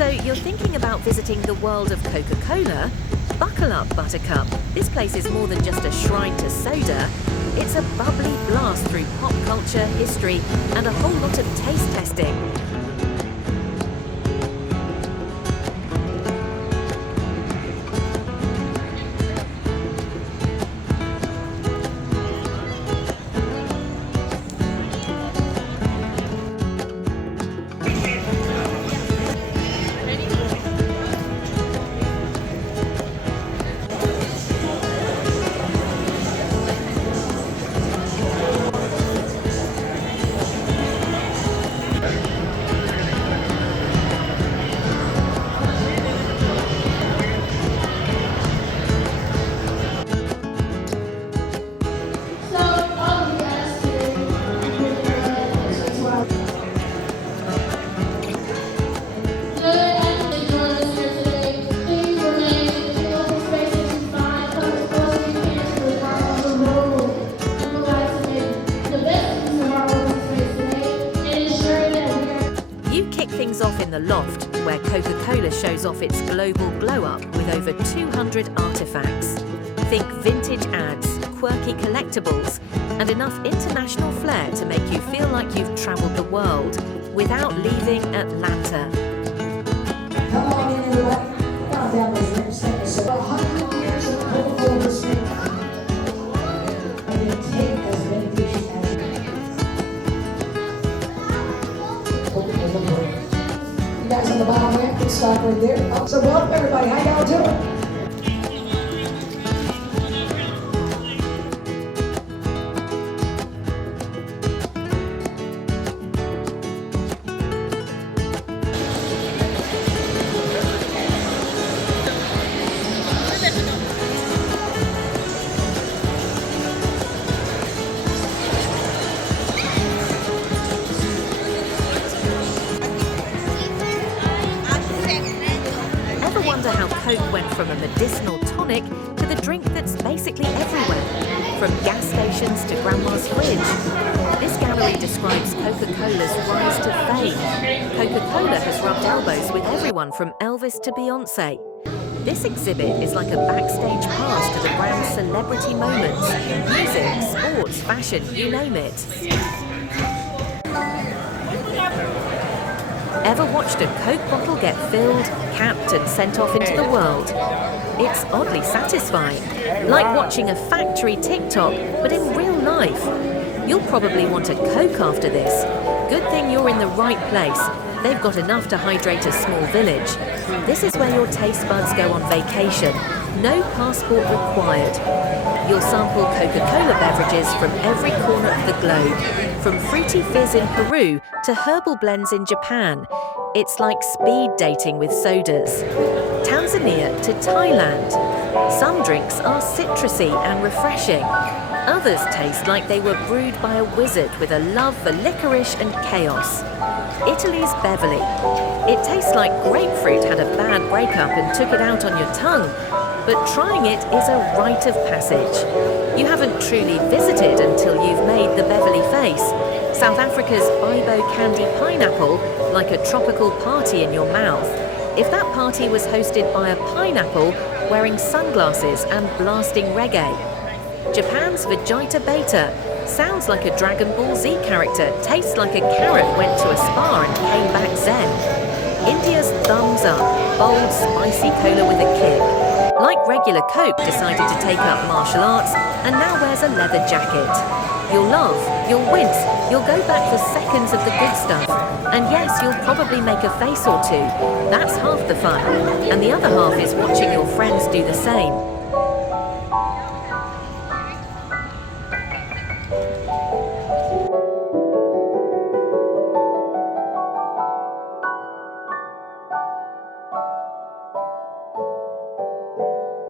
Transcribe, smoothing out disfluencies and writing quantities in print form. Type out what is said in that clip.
So you're thinking about visiting the World of Coca-Cola? Buckle up, buttercup. This place is more than just a shrine to soda. It's a bubbly blast through pop culture, history, and a whole lot of taste testing. Things off in the loft, where Coca-Cola shows off its global glow-up with over 200 artifacts. Think vintage ads, quirky collectibles, and enough international flair to make you feel like you've travelled the world without leaving Atlanta. Come on in, everybody. Down those next things. 100 years of Coca-Cola history. And it take as many dishes as you can. Coca-Cola. You guys on the bottom ramp can stop right there. So welcome everybody. How y'all doing? Wonder how Coke went from a medicinal tonic to the drink that's basically everywhere, from gas stations to grandma's fridge. This gallery describes Coca-Cola's rise to fame. Coca-Cola has rubbed elbows with everyone from Elvis to Beyonce. This exhibit is like a backstage pass to the brand's celebrity moments. Music, sports, fashion, you name it. Ever watched a Coke bottle get filled, capped and sent off into the world? It's oddly satisfying, like watching a factory TikTok, but in real life. You'll probably want a Coke after this. Good thing you're in the right place. They've got enough to hydrate a small village. This is where your taste buds go on vacation. No passport required. You'll sample Coca-Cola beverages from every corner of the globe, from fruity fizz in Peru to herbal blends in Japan. It's like speed dating with sodas. Tanzania to Thailand. Some drinks are citrusy and refreshing. Others taste like they were brewed by a wizard with a love for licorice and chaos. Italy's Beverly. It tastes like grapefruit had a bad breakup and took it out on your tongue. But trying it is a rite of passage. You haven't truly visited until you've made the Beverly face. South Africa's Bibo Candy Pineapple, like a tropical party in your mouth. If that party was hosted by a pineapple wearing sunglasses and blasting reggae. Japan's Vegeta Beta sounds like a Dragon Ball Z character, tastes like a carrot went to a spa and came back zen. India's Thumbs Up, bold, spicy cola with a kick. Like regular Coke, decided to take up martial arts and now wears a leather jacket. You'll laugh, you'll wince, you'll go back for seconds of the good stuff. And yes, you'll probably make a face or two. That's half the fun. And the other half is watching your friends do the same.